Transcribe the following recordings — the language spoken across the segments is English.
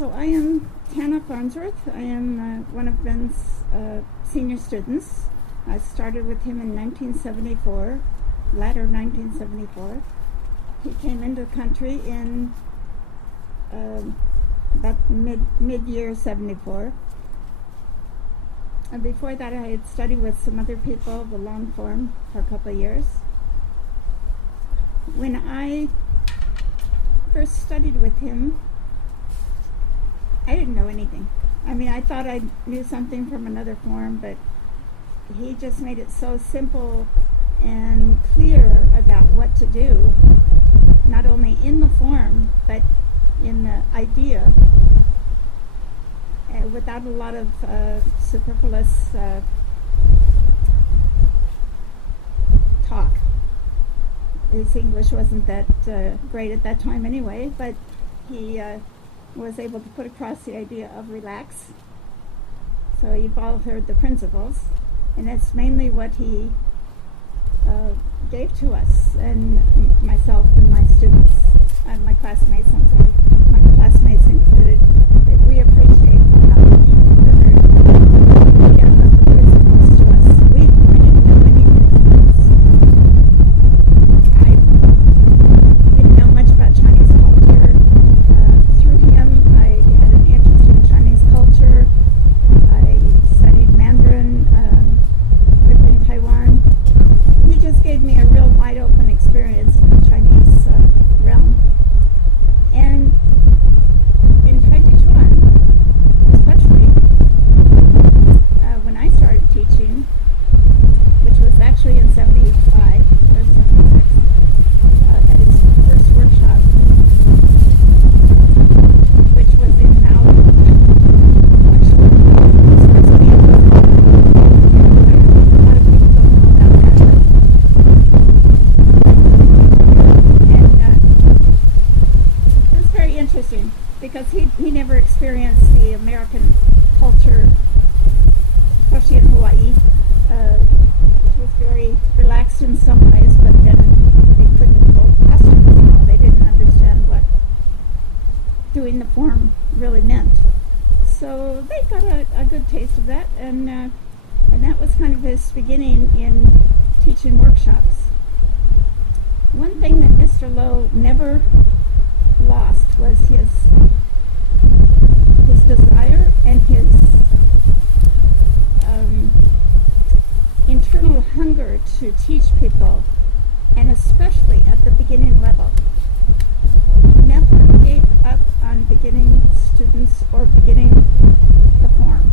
So I am Tana Farnsworth. I am one of Ben's senior students. I started with him in 1974, latter 1974. He came into the country in about mid-year 74. And before that I had studied with some other people, the long form, for a couple of years. When I first studied with him, I didn't know anything. I mean, I thought I knew something from another form, but he just made it so simple and clear about what to do, not only in the form, but in the idea, without a lot of superfluous talk. His English wasn't that great at that time anyway, but he was able to put across the idea of relax. So you've all heard the principles, and that's mainly what he gave to us, and myself and my students, and my classmates, my classmates included, that we appreciate how he delivered the principles to us. We didn't know any principles. I didn't know much about Chinese culture. Through him, I had an interest in Chinese culture. I studied Mandarin, lived in Taiwan. He just gave me a real wide open experience in the Chinese realm. And in Tai Chi, especially, when I started teaching, which was actually in 75 or 76, at his first workshop, which was in Maui. His first camp was in Maui. And a lot of people don't know about that. And it was very interesting because he never experienced the American culture, especially in Hawaii, which was very relaxed in some ways, but then they couldn't hold costumes and all. They didn't understand what doing the form really meant. So they got a good taste of that, and that was kind of his beginning in teaching workshops. One thing that Mr. Lowe never lost was his desire and his internal hunger to teach people, and especially at the beginning level. He never gave up on beginning students or beginning the form.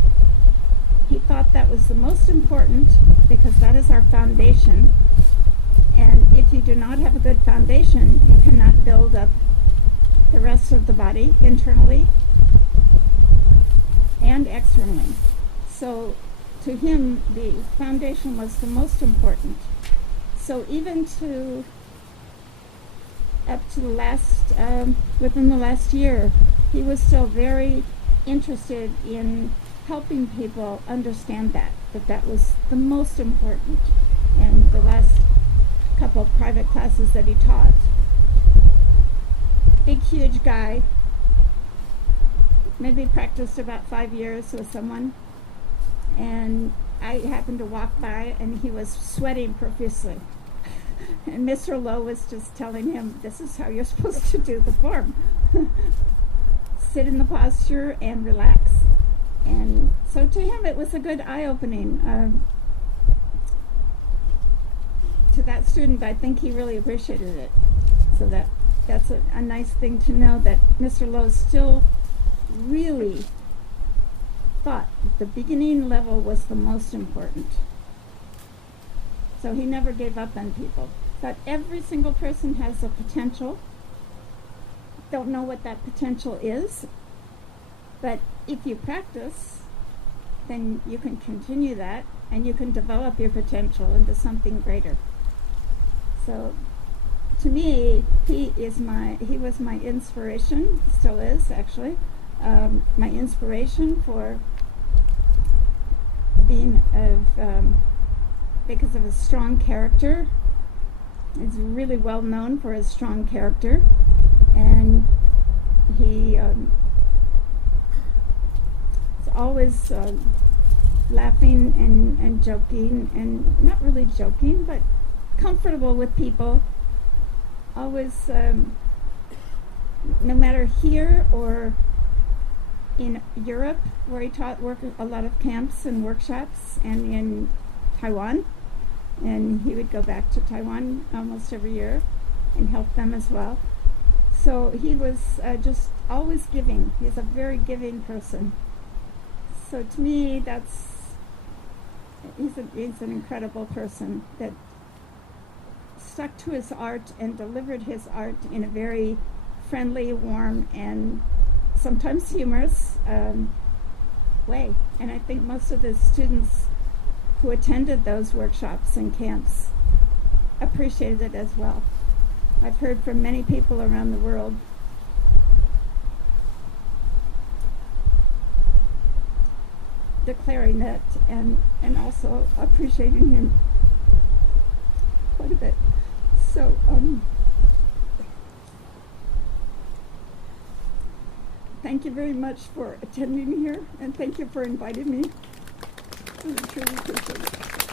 He thought that was the most important because that is our foundation, and if you do not have a good foundation, you cannot build up the rest of the body internally and externally. So to him, the foundation was the most important. So even up to the last, within the last year, he was still very interested in helping people understand that was the most important. And the last couple of private classes that he taught, big, huge guy, maybe practiced about 5 years with someone, and I happened to walk by and he was sweating profusely. And Mr. Lowe was just telling him, this is how you're supposed to do the form. Sit in the posture and relax. And so to him it was a good eye-opening. To that student, I think he really appreciated it. So that's a nice thing to know, that Mr. Lowe still really thought that the beginning level was the most important. So he never gave up on people. But every single person has a potential. Don't know what that potential is, but if you practice, then you can continue that, and you can develop your potential into something greater. So to me, he was my inspiration, still is actually, my inspiration for being because of his strong character. He's really well known for his strong character, and he always laughing and joking, and not really joking, but comfortable with people. Always, no matter here or in Europe, where he taught a lot of camps and workshops, and in Taiwan. And he would go back to Taiwan almost every year and help them as well. So he was just always giving. He's a very giving person. So to me, he's an incredible person that stuck to his art and delivered his art in a very friendly, warm, and sometimes humorous way. And I think most of the students who attended those workshops and camps appreciated it as well. I've heard from many people around the world declaring that and also appreciating him quite a bit. So thank you very much for attending here, and thank you for inviting me. I truly appreciate it.